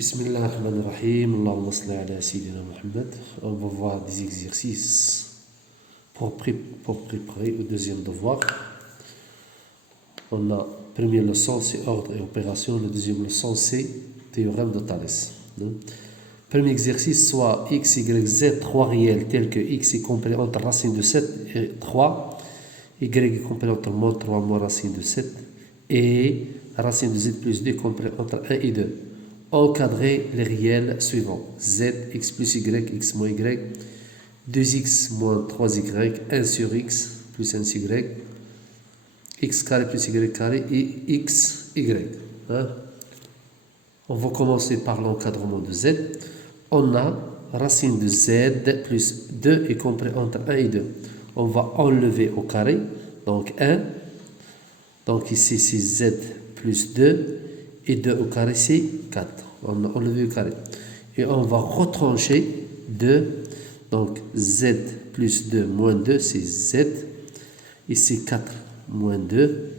Bismillah ar-Rahman ar-Rahim, Allahumma salli ala Sayyidina Muhammad. On va voir des exercices pour préparer au deuxième devoir. On a première leçon, c'est ordre et opération. La deuxième leçon, c'est théorème de Thalès. Premier exercice, soit x, y, z, trois réels tels que x est compris entre racine de 7 et 3, y est compris entre moins 3 moins racine de 7, et racine de z plus 2 compris entre 1 et 2. Encadrer les réels suivants. Z, x plus y, x moins y, 2x moins 3y, 1 sur x plus 1 sur y, x carré plus y carré et x, y. On va commencer par l'encadrement de z. On a racine de z plus 2 est compris entre 1 et 2. On va enlever au carré, donc 1. Donc ici c'est z plus 2 et 2 au carré c'est 4. On a enlevé au carré. Et on va retrancher 2. Donc z plus 2 moins 2 c'est z. Ici 4 moins 2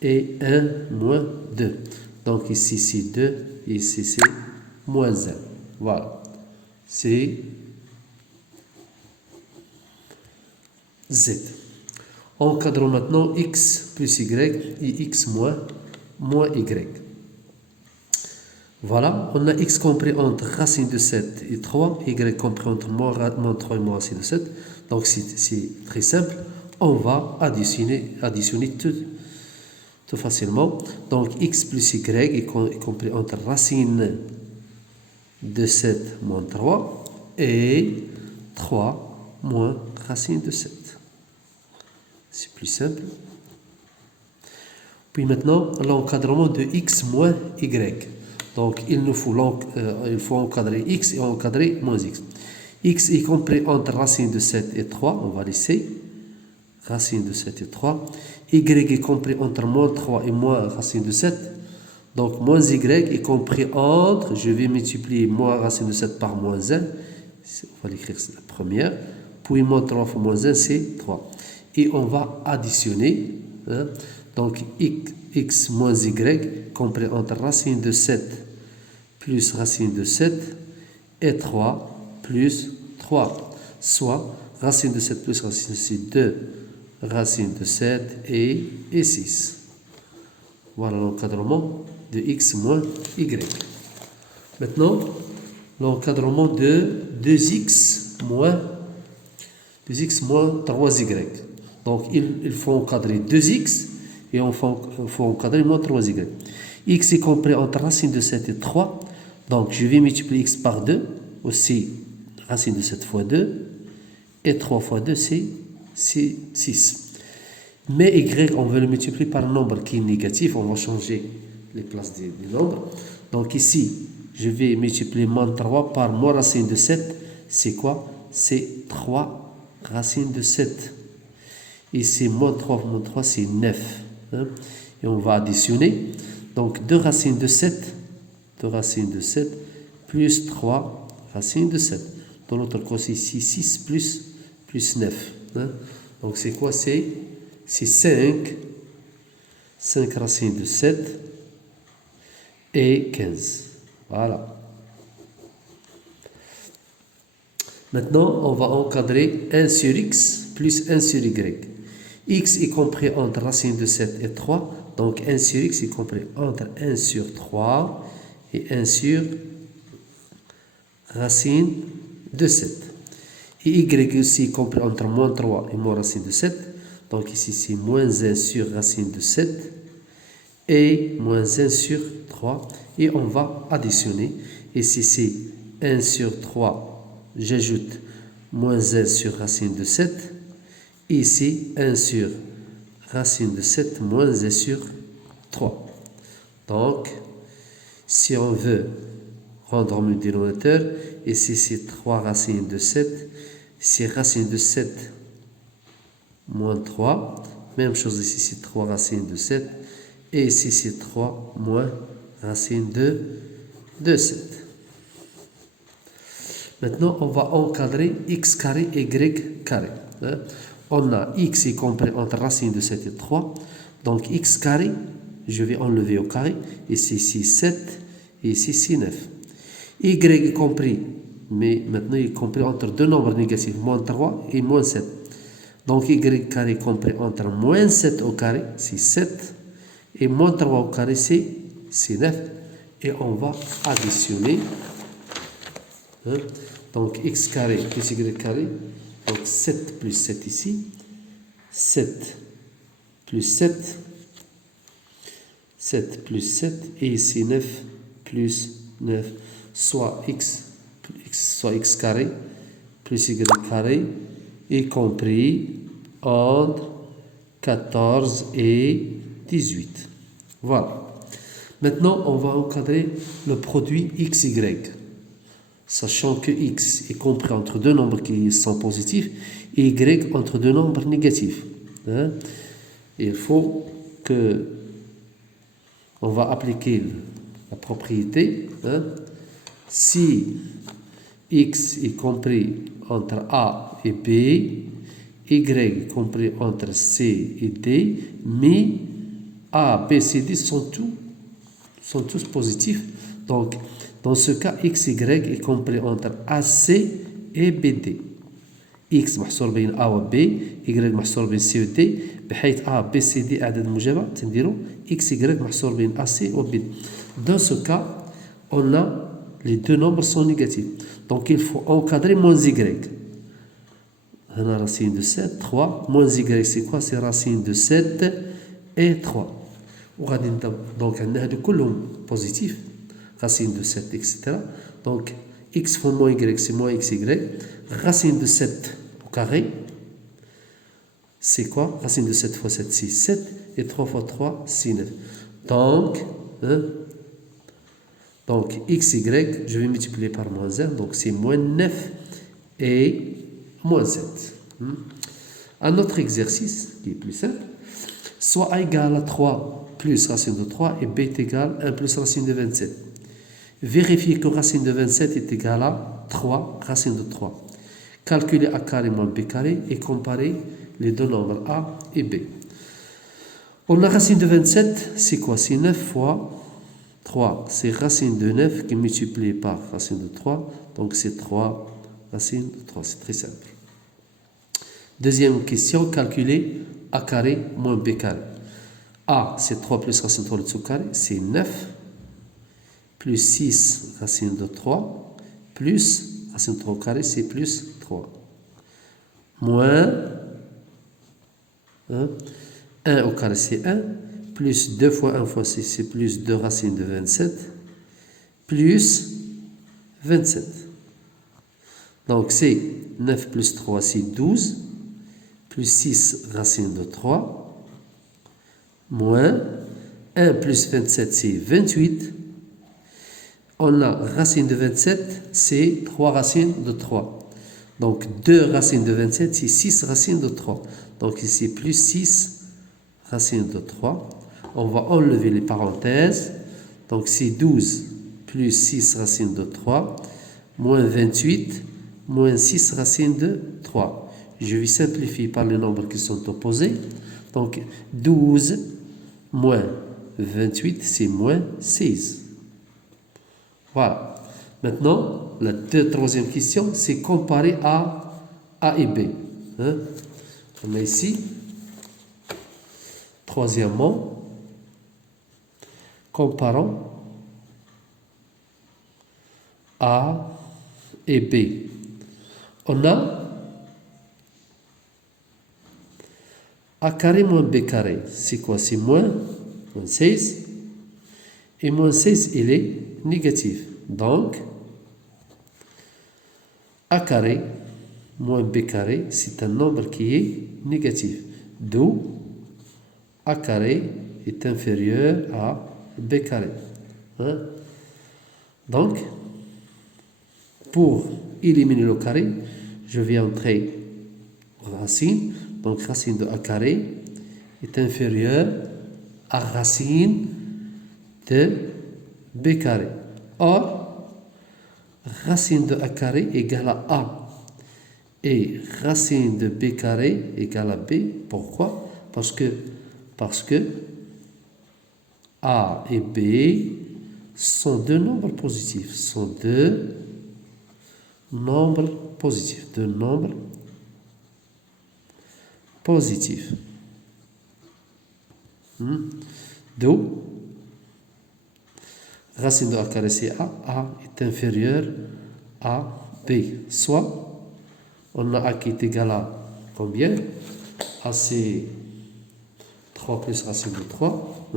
et 1 moins 2. Donc ici c'est 2 et ici c'est moins 1. Voilà. C'est z. Encadrons maintenant x plus y et x moins y. Voilà, on a x compris entre racine de 7 et 3, y compris entre moins 3 et moins racine de 7. Donc c'est très simple. On va additionner tout facilement. Donc x plus y est compris entre racine de 7 moins 3 et 3 moins racine de 7. C'est plus simple. Puis maintenant, l'encadrement de x moins y. Donc, il faut encadrer x et encadrer moins x. X est compris entre racine de 7 et 3. On va laisser racine de 7 et 3. Y est compris entre moins 3 et moins racine de 7. Donc, moins y est compris entre, je vais multiplier moins racine de 7 par moins 1. On va l'écrire la première. Puis moins 3 fois moins 1, c'est 3. Et on va additionner. Donc, x moins y compris entre racine de 7 plus racine de 7 et 3 plus 3. Soit racine de 7 plus racine de 7, 2 racine de 7 et 6. Voilà l'encadrement de x moins y. Maintenant, l'encadrement de 2x moins 3y. Donc, il faut encadrer 2x et il faut encadrer moins 3y. X est compris entre racine de 7 et 3. Donc, je vais multiplier x par 2. Aussi, racine de 7 fois 2. Et 3 fois 2, c'est 6. Mais y, on veut le multiplier par un nombre qui est négatif. On va changer les places des nombres. Donc, ici, je vais multiplier moins 3 par moins racine de 7. C'est quoi? C'est 3 racine de 7. Ici, moins 3, c'est 9. Et on va additionner. Donc, 2 racines de 7 plus 3 racines de 7. Dans l'autre cas, c'est ici 6 plus 9. Donc, c'est quoi? C'est 5 racines de 7 et 15. Voilà. Maintenant, on va encadrer 1 sur x plus 1 sur y. X est compris entre racine de 7 et 3. Donc, 1 sur x est compris entre 1 sur 3 et 1 sur racine de 7. Et y aussi est compris entre moins 3 et moins racine de 7. Donc, ici, c'est moins 1 sur racine de 7 et moins 1 sur 3. Et on va additionner. Ici, c'est 1 sur 3. J'ajoute moins 1 sur racine de 7. Ici, 1 sur racine de 7 moins 1 sur 3. Donc, si on veut rendre le dénominateur, ici c'est 3 racines de 7, c'est racine de 7 moins 3. Même chose ici, c'est 3 racines de 7. Et ici, c'est 3 moins racine de 7. Maintenant, on va encadrer x carré et y carré. On a x est compris entre racine de 7 et 3. Donc, x carré, je vais enlever au carré. Ici, c'est 7 et ici, c'est 9. y est compris, mais maintenant il est compris entre deux nombres négatifs, moins 3 et moins 7. Donc y carré est compris entre moins 7 au carré, c'est 7, et moins 3 au carré, c'est 9. Et on va additionner. Hein? Donc x carré plus y carré, donc 7 plus 7 ici, 7 plus 7, 7 plus 7, et ici 9 plus 9, soit x carré plus y carré, y compris entre 14 et 18. Voilà. Maintenant, on va encadrer le produit xy, sachant que x est compris entre deux nombres qui sont positifs et y entre deux nombres négatifs. Hein? Il faut que on va appliquer la propriété. Hein? Si x est compris entre a et b, y est compris entre c et d, mais a, b, c, d sont tous positifs. Donc, dans ce cas, x, y est compris entre ac et bd. x محصور بين a و b, y محصور بين c و d, بحيث a, b, c, d أعداد موجبة تنديرو x, y محصور بين ac و b. Dans ce cas, on a les deux nombres sont négatifs. Donc, il faut encadrer moins y. On a racine de 7, 3. Moins y, c'est quoi? C'est racine de 7 et 3. Donc, on a de colonnes positifs, racine de 7, etc. Donc, x fois moins y, c'est moins xy. Racine de 7 au carré, c'est quoi? Racine de 7 fois 7, c'est 7. Et 3 fois 3, c'est 9. Donc, xy, je vais multiplier par moins 1. Donc, c'est moins 9 et moins 7. Un autre exercice qui est plus simple. Soit a égale à 3 plus racine de 3 et b est égal à 1 plus racine de 27. Vérifiez que racine de 27 est égale à 3 racine de 3. Calculez a carré moins b carré et comparez les deux nombres a et b. On a racine de 27, c'est quoi? C'est 9 fois 3. C'est racine de 9 qui est multiplié par racine de 3. Donc c'est 3 racine de 3. C'est très simple. Deuxième question, calculez a carré moins b carré. A, c'est 3 plus racine de 3 au carré, c'est 9, plus 6 racine de 3, plus racine de 3 au carré, c'est plus 3. Moins 1 au carré, c'est 1, plus 2 fois 1 fois 6, c'est plus 2 racine de 27, plus 27. Donc c'est 9 plus 3, c'est 12, plus 6 racine de 3, moins 1 plus 27, c'est 28. On a racine de 27, c'est 3 racines de 3. Donc 2 racines de 27, c'est 6 racines de 3. Donc ici, plus 6 racines de 3. On va enlever les parenthèses. Donc c'est 12 plus 6 racines de 3, moins 28, moins 6 racines de 3. Je vais simplifier par les nombres qui sont opposés. Donc 12 moins 28, c'est moins 6. Voilà. Maintenant, la troisième question, c'est comparer A et B. Hein? On a ici, troisièmement, comparons A et B. On a A carré moins B carré. C'est quoi? C'est moins 16. Et moins 16, il est négatif. Donc, A carré moins B carré, c'est un nombre qui est négatif. D'où A carré est inférieur à B carré. Hein? Donc, pour éliminer le carré, je vais entrer racine. Donc, racine de A carré est inférieure à racine de B carré. Or, racine de A carré égale à A. Et racine de B carré égale à B. Pourquoi? Parce que A et B sont deux nombres positifs. Sont deux nombres positifs. Deux nombres positifs. D'où racine de A carré c'est A est inférieur à B. Soit on a A qui est égal à combien? A c'est 3 plus racine de 3.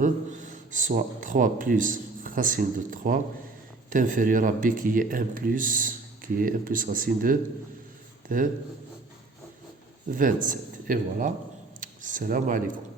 Soit 3 plus racine de 3 est inférieur à B qui est 1 plus racine de 27. Et voilà. Salam alaikum.